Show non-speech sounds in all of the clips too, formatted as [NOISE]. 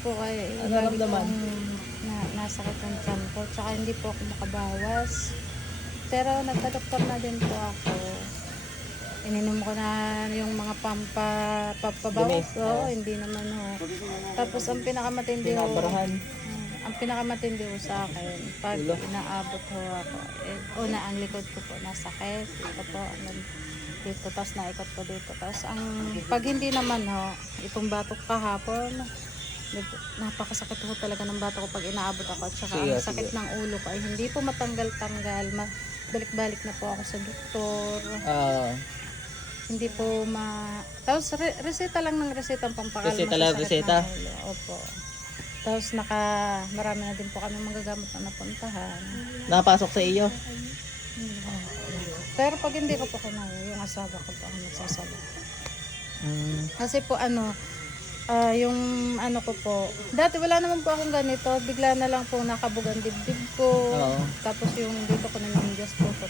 po ay Ano naramdaman? na, nasakit ang tiyan ko. Tsaka hindi po ako makabawas. Pero nagka-doktor na din po ako. Ininom ko na yung mga pampa, pampabawas. Dumi? Oo, hindi naman ho. Tapos ang pinakamatindi ho, Pinabarahan. Mm, ang pinakamatindi ho sa akin, pag Ulo? inaabot ho ako, eh, una ang likod ko po nasakit, dito po, dito, tapos naikot ko dito. Tapos ang, pag hindi naman ho, itong batok kahapon, napakasakit ho talaga ng batok ko pag inaabot ako. At saka Sige, ang sakit sige. ng ulo ko ay hindi po matanggal-tanggal. Ma- balik-balik na po ako sa doktor. Ah, Hindi po ma... Tapos re- reseta lang ng reseta ang pampakalma Reseta lang, reseta? Opo. Tapos naka... Marami na din po kami magagamot na napuntahan. napasok sa iyo. Pero pag hindi ko po kinaya, yung asawa ko po ang nagsasala. Mm. Kasi po ano, ah, yung ano ko po, dati wala naman po akong ganito, bigla na lang po nakabugan dibdib ko. Oo. Tapos yung dito ko na ninjas po. po.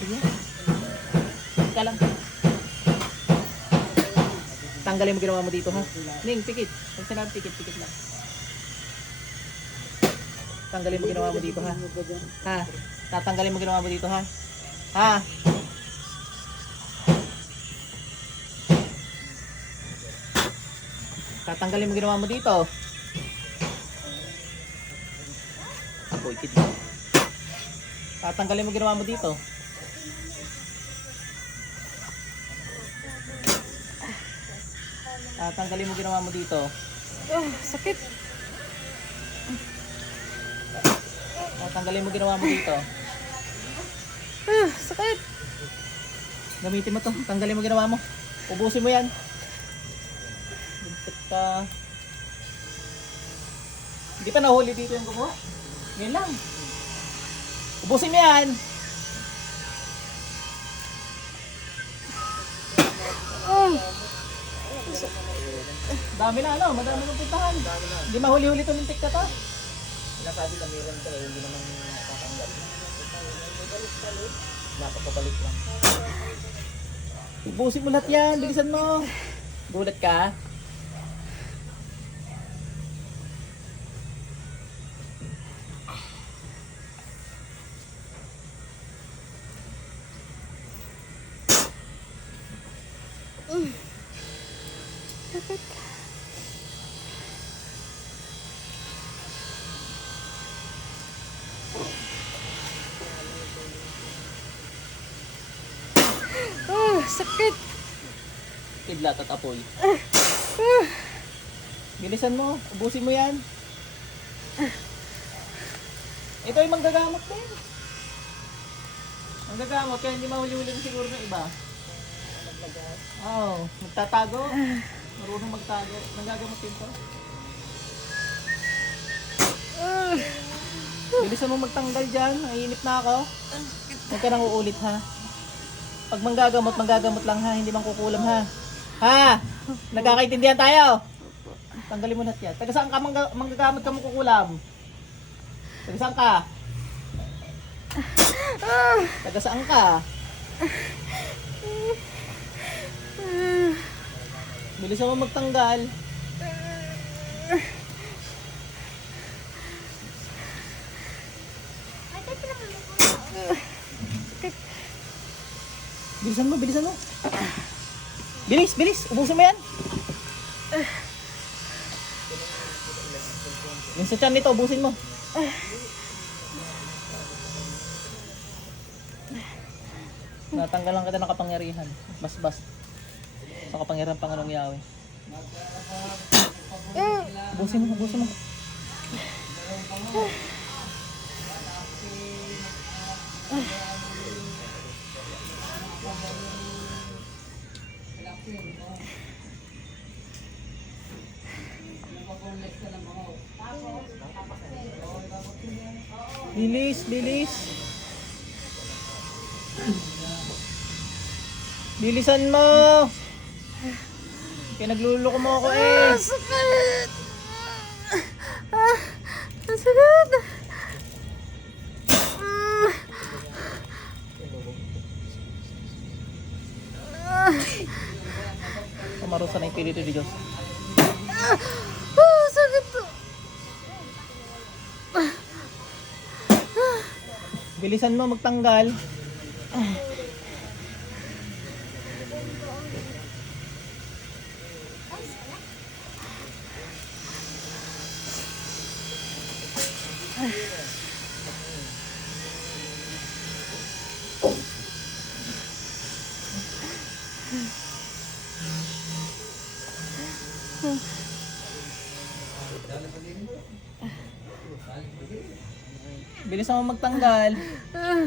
Sige. Ka lang. Tanggalin mo ginawa mo dito ha. Ning, pikit. Pag sinabi pikit, pikit lang. Tanggalin mo ginawa mo dito ha. Ha? Tatanggalin mo ginawa mo dito ha. Ha? Tatanggalin mo ginawa mo dito. Ako, ikit mo. Tatanggalin mo ginawa mo dito. Tatanggalin mo ginawa mo dito. Oh, sakit. Tatanggalin mo ginawa mo dito. Ah, sakit. Gamitin mo to. Tanggalin mo ginawa mo. Ubusin mo yan. Ka. Hindi pa nahuli dito yung gumawa. Ngayon lang. Ubusin mo yan. Oh, Dami na ano, madami ng puntahan. Hindi mahuli-huli itong lintik na to. Sinasabi na meron ka, hindi naman nakakanggal. Napapabalik lang. Ubusin mo lahat yan, bilisan mo. Gulat ka? Sakit. Kidlat at apoy. Bilisan mo, ubusin mo yan. Ito ay manggagamot din. Manggagamot, kaya hindi mahuli-huli siguro ng iba. Oo, oh, magtatago. Marunong magtago. Nanggagamot din to. Ah, Bilisan mo magtanggal dyan. Naiinip na ako. Huwag ka nang uulit ha. Pag manggagamot, manggagamot lang ha. Hindi mang kukulam ha. Ha? Nagkakaintindihan tayo. Tanggalin mo lahat yan. Taga saan ka mangga, manggagamot ka mo kukulam? Taga saan ka? Taga saan ka? Bilisan mo magtanggal. Bilisan mo, bilisan mo. Bilis, bilis. Ubusin mo yan. Yung sa tiyan nito, ubusin mo. Natanggalan kita ng kapangyarihan. Bas-bas. Sa kapangyarihan Panginoong Yahweh. Ubusin mo, ubusin mo. Bilis, bilis. Bilisan mo. Kaya nagluloko mo ako eh. sakit. Ah, sakit. Ah, Kamarusa na yung Espiritu de Diyos. ah, Bilisan mo magtanggal. Bilisan mo magtanggal.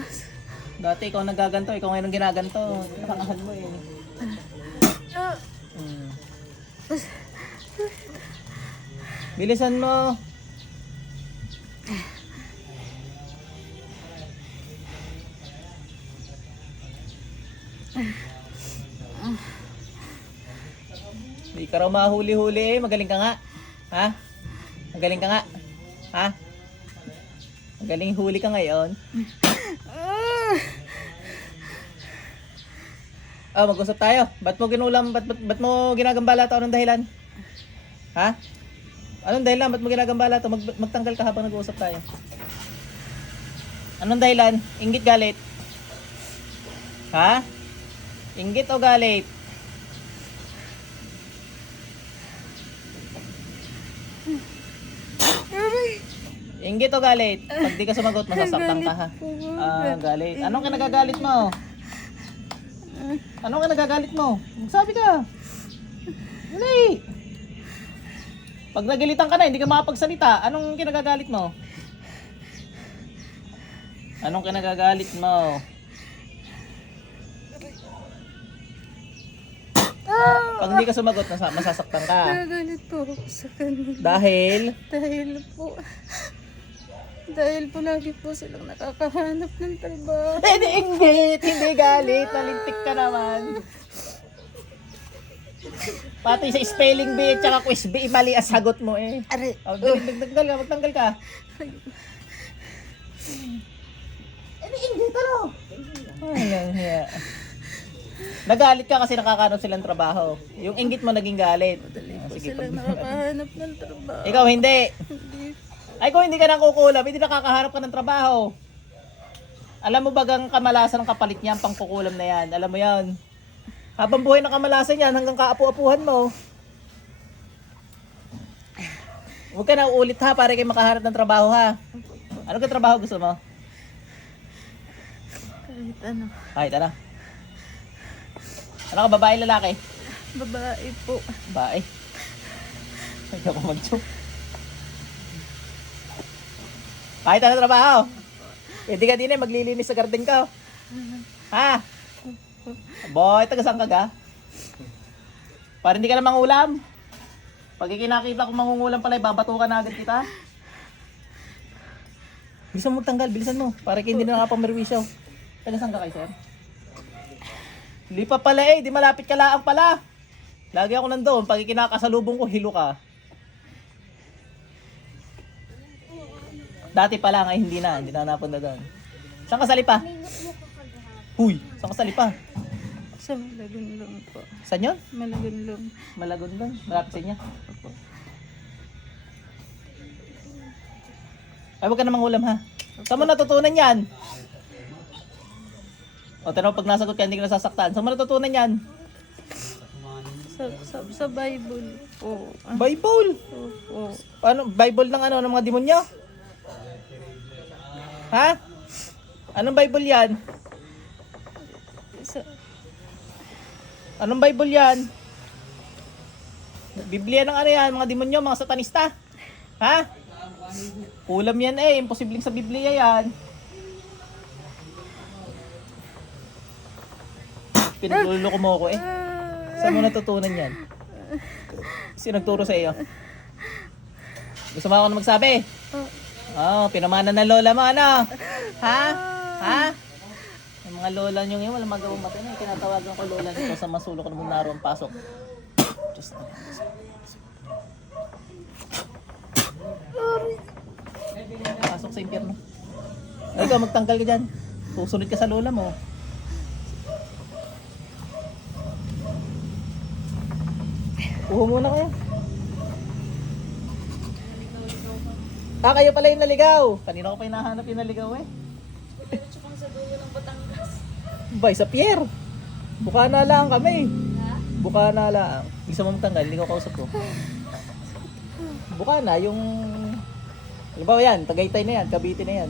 [SIGHS] Dati ikaw nagaganto, ikaw ngayon ang ginaganto. Nakangahan mo eh. Hmm. [SIGHS] Bilisan mo. Hindi ka raw mahuli-huli eh. Magaling ka nga. Ha? Magaling ka nga. Ha? Magaling huli ka ngayon. Oh, mag-usap tayo. Ba't mo ginulam? Ba't, ba't, ba't mo ginagambala to? Anong dahilan? Ha? Anong dahilan? Ba't mo ginagambala to? Mag, magtanggal ka habang nag-uusap tayo. Anong dahilan? Ingit galit? Ha? Ingit o galit? Inggit o galit? Pag di ka sumagot, masasaktan ka ha. Ah, galit. Anong kinagagalit mo? Anong kinagagalit mo? Magsabi ka. Dali. Pag nagilitan ka na, hindi ka makapagsalita. Anong kinagagalit mo? Anong kinagagalit mo? Pag hindi ka sumagot, masasaktan ka. Nagalit po ako sa kanila. Dahil, Dahil po, dahil po lagi po silang nakakahanap ng trabaho. Eh, di inggit, hindi galit, nalintik ka naman. Pati sa spelling bee at saka quiz bee, mali ang sagot mo eh. Aray, Oh, dali, magtanggal ka, magtanggal ka. Eh, di inggit, ano? Ay, lang hiya. Nagalit ka kasi nakakaroon silang trabaho. Yung inggit mo naging galit. Ah, po silang nakakahanap ng trabaho. Ikaw hindi. Hindi Ay, kung hindi ka nang kukulam, hindi nakakaharap ka ng trabaho. Alam mo bagang kamalasan ng kapalit niya, ang pangkukulam na yan. Alam mo yan. Habang buhay na kamalasan yan, hanggang kaapu-apuhan mo. Huwag ka na uulit ha, para kayo makaharap ng trabaho ha. Ano ka trabaho gusto mo? kahit ano. Kahit ano. Ano ka, babae, lalaki? Babae po. Babae. Hindi ako mag-joke. Kahit ano trabaho. Pwede ka din eh, maglilinis sa garden ka. Ha? Boy, taga saan ka ga? Para hindi ka na mangulam. Pag ikinakita ko mangungulam pala, babatukan na agad kita. Bilisan mo tanggal, bilisan mo. Para hindi na nakapamerwisyo. Taga saan ka kay sir? Hindi pa pala eh, di malapit ka laang pala. Lagi ako nandoon, pag ikinakasalubong ko, hilo ka. Dati pa lang ay hindi na, hindi na napunta doon. Saan ka sa lipa? Huy, saan ka sa lipa? Sa Malagunlong po. Saan yun? Malagunlong. Malagon doon, malapit sa inyo. Ay, huwag ka namang ulam ha. Saan mo natutunan yan? O, tanong pag nasagot ka, hindi ka nasasaktan. Saan mo natutunan yan? Sa, sa, sa Bible po. Bible! Opo. Ano, Bible ng ano, ng mga demonyo? Ha? Anong Bible yan? Anong Bible yan? Biblia ng ano yan, mga demonyo, mga satanista. Ha? Kulam yan eh, imposibleng sa Biblia yan. Pinagluloko mo ako eh. Saan mo natutunan yan? Sino nagturo sa iyo? Gusto mo ako na magsabi? Oo, oh, pinamana ng lola mo, ano? Ha? Ha? Yung mga lola nyo ngayon, walang magawang mata na. Kinatawagan ko lola nito sa masulok ng munaro ang pasok. Diyos na. Pasok sa impyerno. Ay, ikaw, magtanggal ka dyan. Susunod ka sa lola mo. Uho muna kayo. Ah, kayo pala yung naligaw. Kanina ko pa hinahanap yung naligaw eh. sa dulo ng Batangas. Bay, sa pier. Buka na lang kami. Buka na lang. Isa mo magtanggal, hindi ko kausap ko. [LAUGHS] Buka na, yung... Halimbawa yan, Tagaytay na yan, Cavite na yan.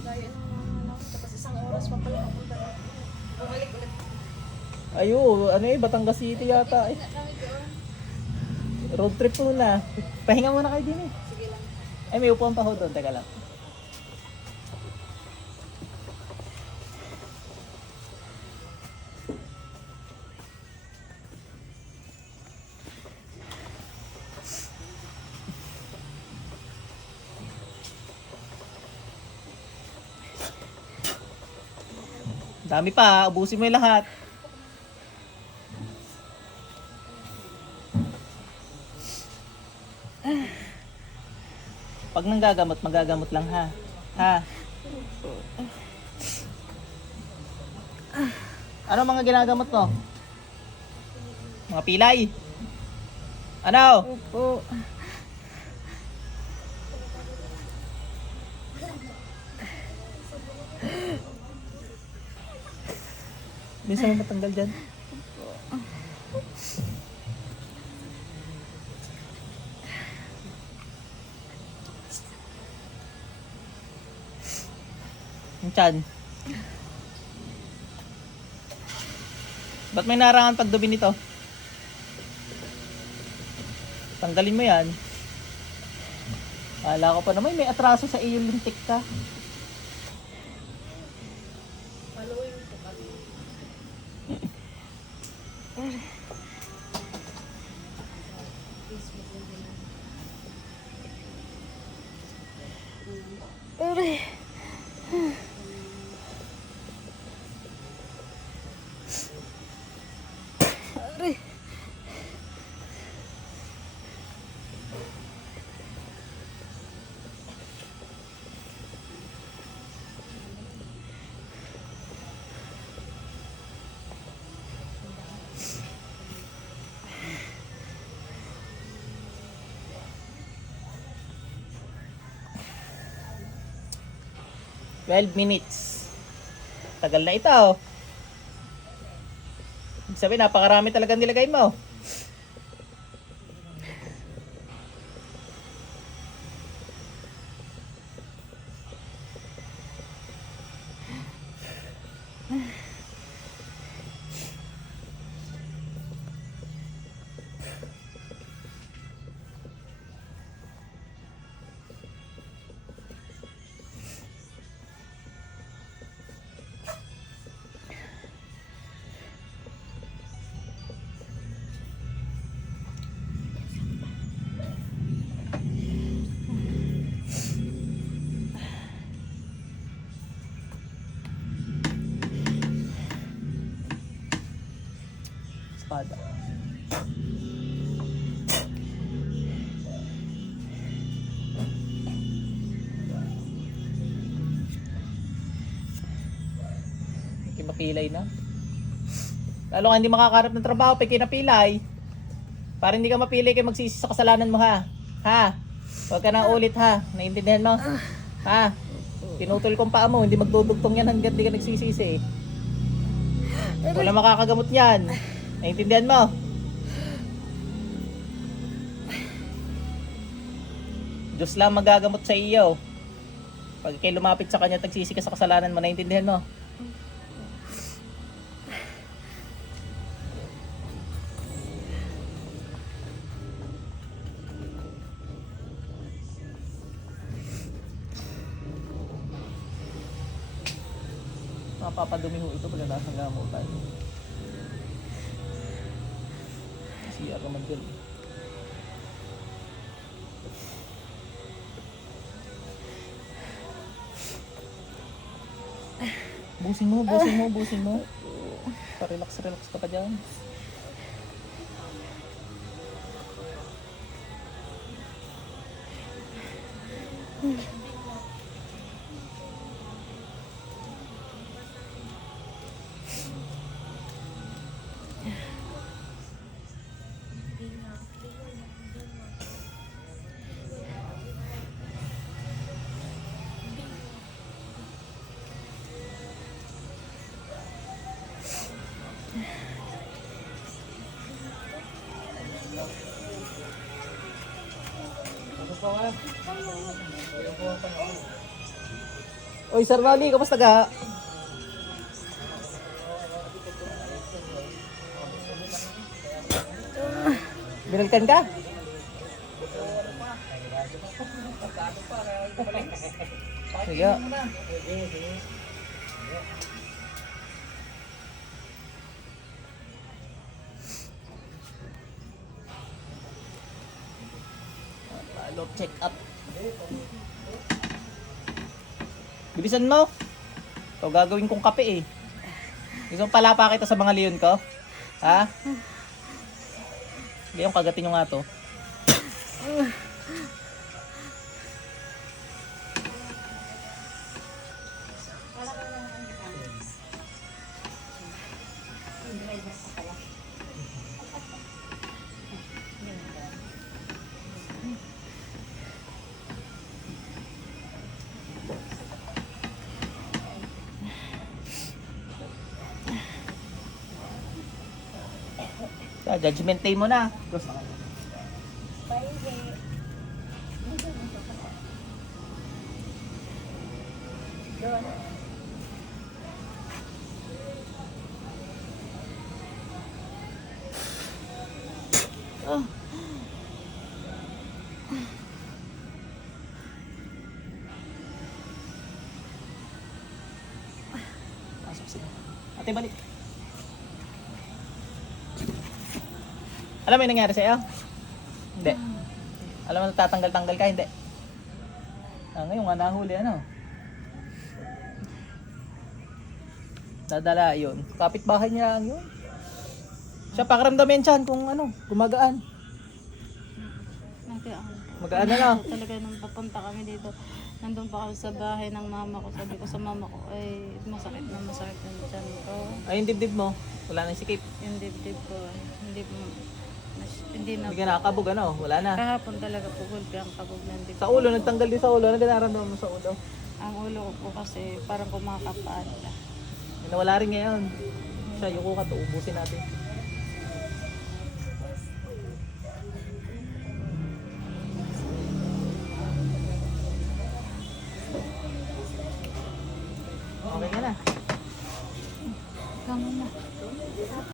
Gaya ng ano, tapos isang oras pa pala kapunta na. Bumalik ulit. Ayo, ano eh, Batangas City yata eh. Road trip muna. Pahinga muna kayo din eh. Ay, may upuan pa ho doon. Teka lang. Dami pa, ubusin mo yung lahat. Pag nanggagamot, magagamot lang ha. Ha? Ano mga ginagamot mo? Mga pilay? Ano? Opo. Minsan mo matanggal dyan? Chan. Ba't may narangan pagdubi nito? Tanggalin mo yan. Kala ko pa naman may atraso sa iyo lintik ka. Aray. Twelve minutes. Tagal na ito. Ibig sabihin, napakarami talaga nilagay mo. Hindi mapilay na. Lalo ka hindi makakarap ng trabaho pag kinapilay. Para hindi ka mapilay kayo magsisi sa kasalanan mo ha. Ha? Huwag ka na ulit ha. Naiintindihan mo? Ha? Tinutol kong paa mo, hindi magdudugtong yan hanggang di ka nagsisisi. Wala makakagamot yan. Naiintindihan mo? Diyos lang magagamot sa iyo. Pag kayo lumapit sa kanya, tagsisi ka sa kasalanan mo, naiintindihan mo? Mapapadumi ho ito pag nasa gamutan. Siya ka man Busin mo, busin mo, busin mo. Pa-relax, relax ka pa dyan. Oy, Sir Rolly, kamusta ka? Binalikan ka? Sige. Follow check up. Bilisan mo. Ito gagawin kong kape eh. Gusto mo palapa kita sa mga leon ko? Ha? Ngayon kagatin nyo nga to. [LAUGHS] judgment day mo na. Gusto ka. Oh. Pasok sila. Ate, balik. Alam mo yung nangyari sa'yo? Hindi. Alam mo natatanggal-tanggal ka? Hindi. Ah, ngayon nga nahuli ano? Dadala yun. Kapit-bahay niya lang yun. Siya pakiramdam yan siyan kung ano, gumagaan. Nag- ano, Magaan na lang. talaga nung papunta kami dito, nandun pa ako sa bahay ng mama ko. Sabi ko sa mama ko, ay masakit na masakit na dyan ko. Ay, yung dibdib mo. Wala na sikip. Yung dibdib ko, hindi mo, hindi na. Hindi ka nakakabog ano. Wala na. Kahapon talaga pugol ka ang kabog ng dibdib. Sa ulo, nagtanggal din sa ulo. Ano ganaramdaman mo sa ulo? Ang ulo ko po kasi parang kumakapaan. Nawala rin ngayon. Siya, yuko ka to. Ubusin natin.